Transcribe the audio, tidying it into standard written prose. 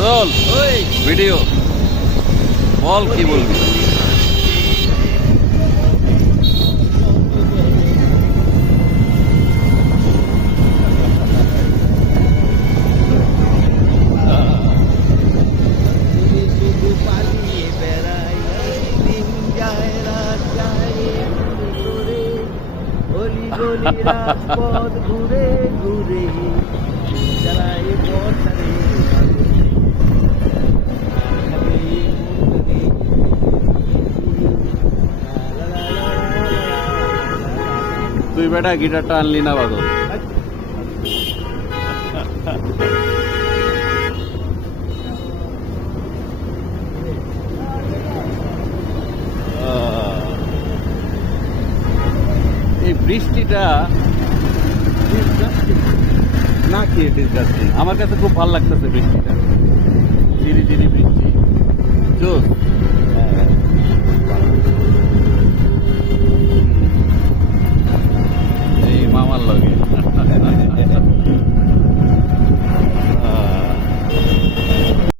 বদল ভিডিও বল কি বলবি? ঘুরে ঘুরে চালাই পথরে তুই বেটা গিটারটা আনলি না বদল? এই বৃষ্টিটা না কি ডিসগাস্টিং, আমার কাছে খুব ভালো লাগতেছে বৃষ্টিটা, ধীরে ধীরে বৃষ্টি।